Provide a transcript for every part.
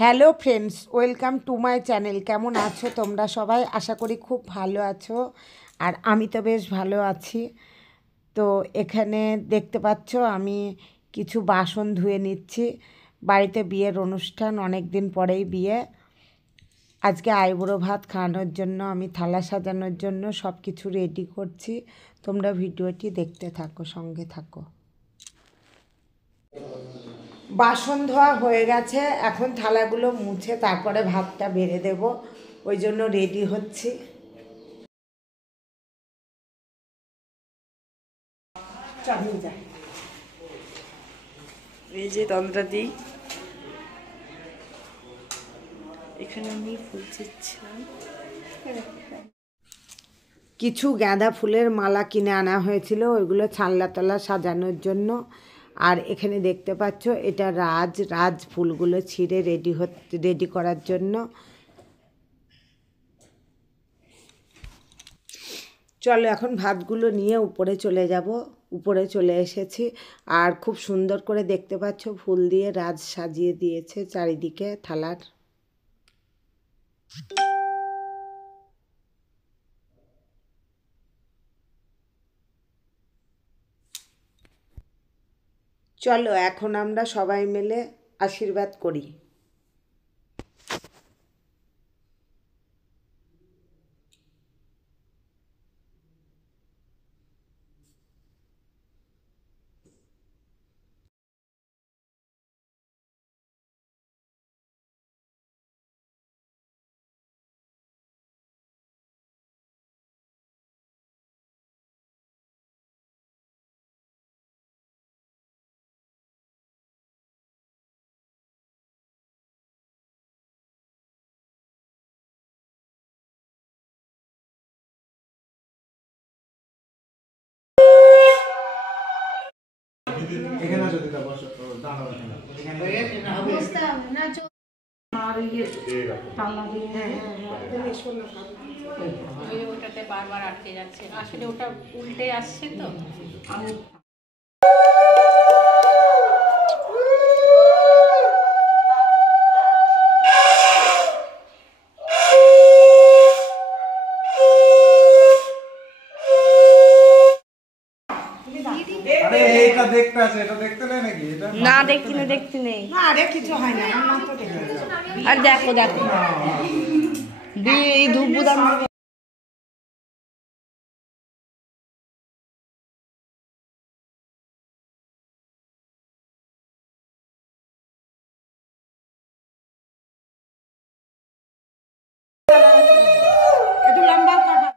Hello friends, welcome to my channel. কেমন আছো তোমরা সবাই? আশা করি খুব ভালো আছো, আর আমি তো বেশ ভালো আছি। তো এখানে দেখতে পাচ্ছ আমি কিছু বাসন ধুয়ে নিচ্ছি। বাড়িতে বিয়ের অনুষ্ঠান, অনেক দিন পরেই বিয়ে। আজকে আইবুড়ো ভাত খাওয়ানোর জন্য আমি থালা সাজানোর জন্য সব কিছু রেডি করছি। তোমরা ভিডিওটি দেখতে থাকো, সঙ্গে থাকো। বাসন ধোয়া হয়ে গেছে, এখন থালাগুলো মুছে তারপরে ভাতটা বেড়ে দেব, ওই জন্য রেডি হচ্ছি। এই যে তন্দ্রাদি, এখানে আমি ফুল ছিঁচ্ছিলাম। কিছু গাঁদা ফুলের মালা কিনে আনা হয়েছিল, ওইগুলো ছানলাতলা সাজানোর জন্য। আর এখানে দেখতে পাচ্ছ এটা রাজ ফুলগুলো ছিঁড়ে রেডি করার জন্য। চলো এখন ভাতগুলো নিয়ে উপরে চলে যাব। উপরে চলে এসেছি, আর খুব সুন্দর করে দেখতে পাচ্ছ ফুল দিয়ে রাজ সাজিয়ে দিয়েছে চারিদিকে থালার। চলো এখন আমরা সবাই মিলে আশীর্বাদ করি। এখানে আসো দিদা, বসো। দাঁড়াও ওটাতে বারবার আটকে যাচ্ছে, আসলে ওটা উল্টে আসছে তো। আমি এটা দেখতে আছে, এটা দেখতে নেই নাকি? এটা না, দেখতে নেই। না আরে কিছু হয় না, আমার তো দেখে। আর দেখো এই ধূপ বুদাম একটু লম্বা করবা।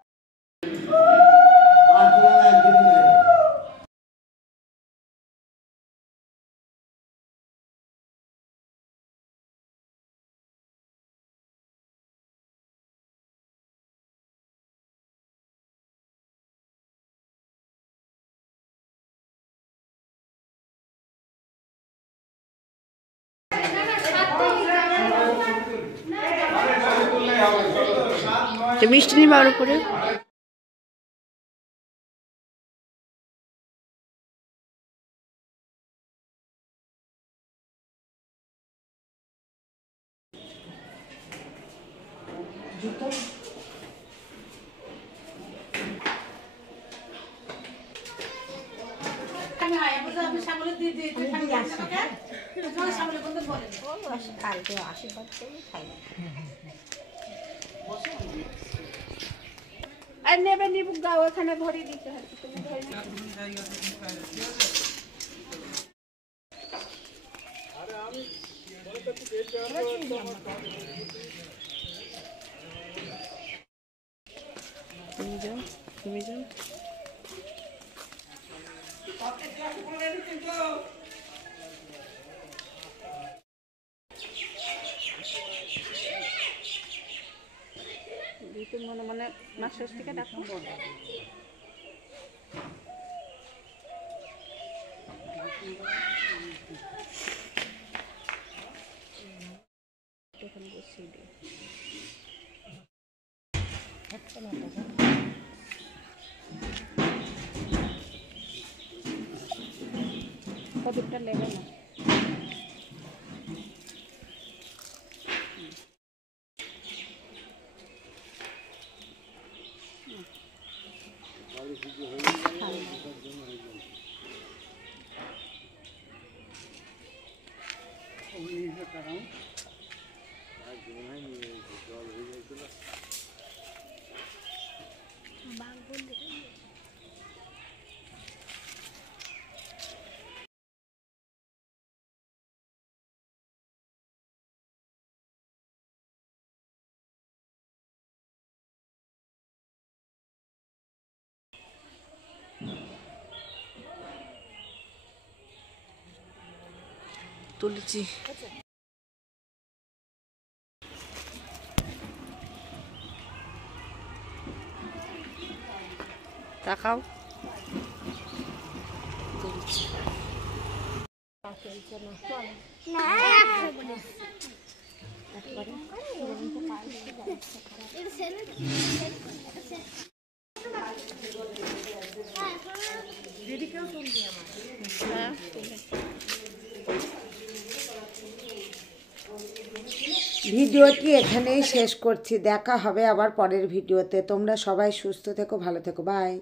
মিষ্টি নিবা ওর উপরে। আর নেবে নিবুক দাও, এখানে ধরে দিতে হবে। তুমি ধরে তুমি যাও। মনে মনে মা ষষ্ঠীকে ডাকো। এখন বসিয়ে দিই। প্রদীপটা লেগে না। তুলেছি। তাকাও। ভিডিওটি এখানেই শেষ করছি, দেখা হবে আবার পরের ভিডিওতে। তোমরা সবাই সুস্থ থেকো, ভালো থেকো, বাই।